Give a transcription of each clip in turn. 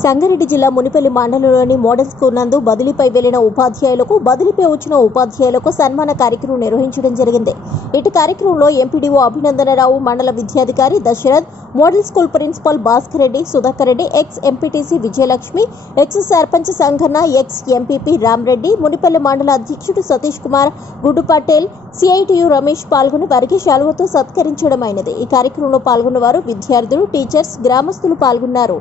సంగారెడ్డి జిల్లా మునిపల్లి మండలంలోని model school నందు బదిలీపై వెళ్ళిన ఉపాధ్యాయులకు బదిలీపై వచ్చిన ఉపాధ్యాయులకు సన్మాన కార్యక్రమం నిర్వహించడం జరిగింది. ఇటు కార్యక్రమంలో ఎంపీడీఓ అభినందనరావు మండల విద్యాధికారి Dasharath model school principal Bhaskar Reddy Sudhakar Reddy ex MPTC Vijayalakshmi ex sarpanch Sanghanna ex MPP Ramreddy Munipally మండల అధ్యక్షుడు సతీష్ కుమార్ గుడ్డు పటేల్ సిఐటియు రమేష్ పాల్గొని వారికి శాలువతో సత్కరించడం అయినది ఈ కార్యక్రమంలో పాల్గొన్న వారు విద్యార్థులు టీచర్స్ గ్రామస్తులు పాల్గొన్నారు.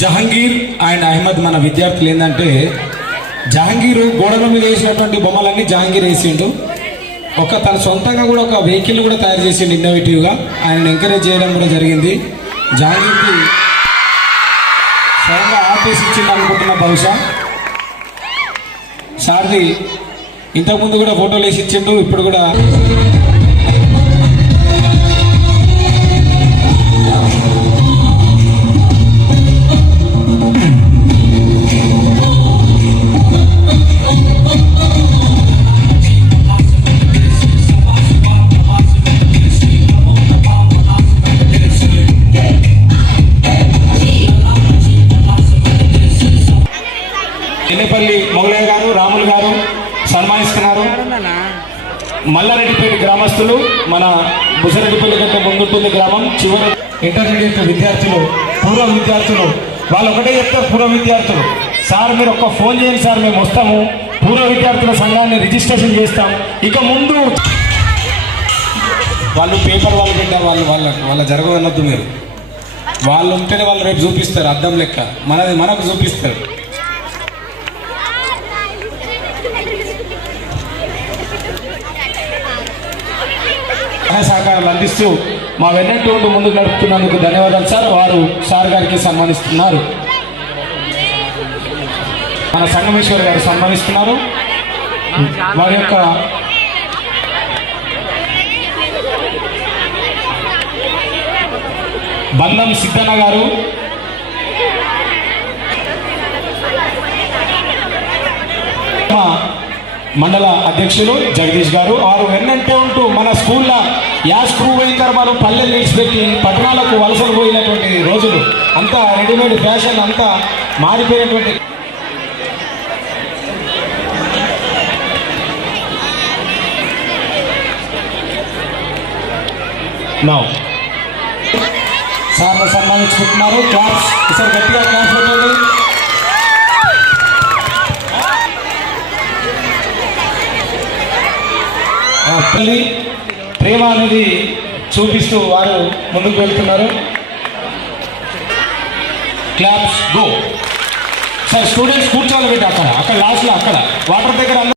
జహంగీర్ అండ్ అహ్మద్ మన విద్యార్థులు ఏంటంటే జహంగీరు గోడల మీద వేసినటువంటి బొమ్మలన్నీ జహంగీర్ వేసిండు. ఒక తన సొంతంగా కూడా ఒక వెహికల్ కూడా తయారు చేసిండు ఇన్నోవేటివ్గా ఆయన ఎంకరేజ్ చేయడం కూడా జరిగింది. జహంగీర్కి స్వయంగా ఆఫీస్ ఇచ్చింది అనుకుంటున్నా బహుశా. సార్ది ఇంతకుముందు కూడా ఫోటోలు వేసి ఇచ్చిండు ఇప్పుడు కూడా సన్మానిస్తున్నారు. మల్లారెడ్డిపేట గ్రామస్తులు మన బుసరెడ్డిపల్లి కంటే ముందుంటుంది గ్రామం. చివరి ఇంటర్మీడియట్ విద్యార్థులు పూర్వ విద్యార్థులు వాళ్ళు ఒకటే చెప్తారు పూర్వ విద్యార్థులు. సార్ మీరు ఒక్క ఫోన్ చేయండి సార్ మేము వస్తాము. పూర్వ విద్యార్థుల సంఘాన్ని రిజిస్ట్రేషన్ చేస్తాం. ఇక ముందు వాళ్ళు పేపర్ వాళ్ళు పెట్టారు వాళ్ళు వాళ్ళ వాళ్ళ జరగవనొద్దు మీరు. వాళ్ళు ఉంటేనే వాళ్ళు రేపు చూపిస్తారు అద్దం లెక్క. మనది మనకు చూపిస్తారు. సహాయ సహకారాలు అందిస్తూ మా వెన్నట్టు ముందుకు నడుపుతున్నందుకు ధన్యవాదాలు సార్. వారు సార్ గారికి సన్మానిస్తున్నారు. మన సంగమేశ్వర్ గారు సన్మానిస్తున్నారు. వారి యొక్క బంధం సిద్ధన్న గారు మా మండల అధ్యక్షులు జగదీష్ గారు వారు వెన్నంటే ఉంటూ మన స్కూల్లో యాస్ స్క్రూ పోయిన వాళ్ళు పల్లెలు నిడిచిపెట్టి పట్టణాలకు వలసలు పోయినటువంటి రోజులు. అంతా రెడీమేడ్ ఫ్యాషన్ అంతా మారిపోయినటువంటి నౌ సార్లు సన్మానించుకుంటున్నారు. క్లాప్స్ ఈసారి గట్టిగా క్లాస్ పెట్టండి. ప్రేమ అనేది చూపిస్తూ వారు ముందుకు వెళ్తున్నారు. క్లాప్స్ గో సార్ స్టూడెంట్స్ కూర్చోవాలి పెట్టి అక్కడ. అక్కడ లాస్ట్లో అక్కడ. వాటర్ దగ్గర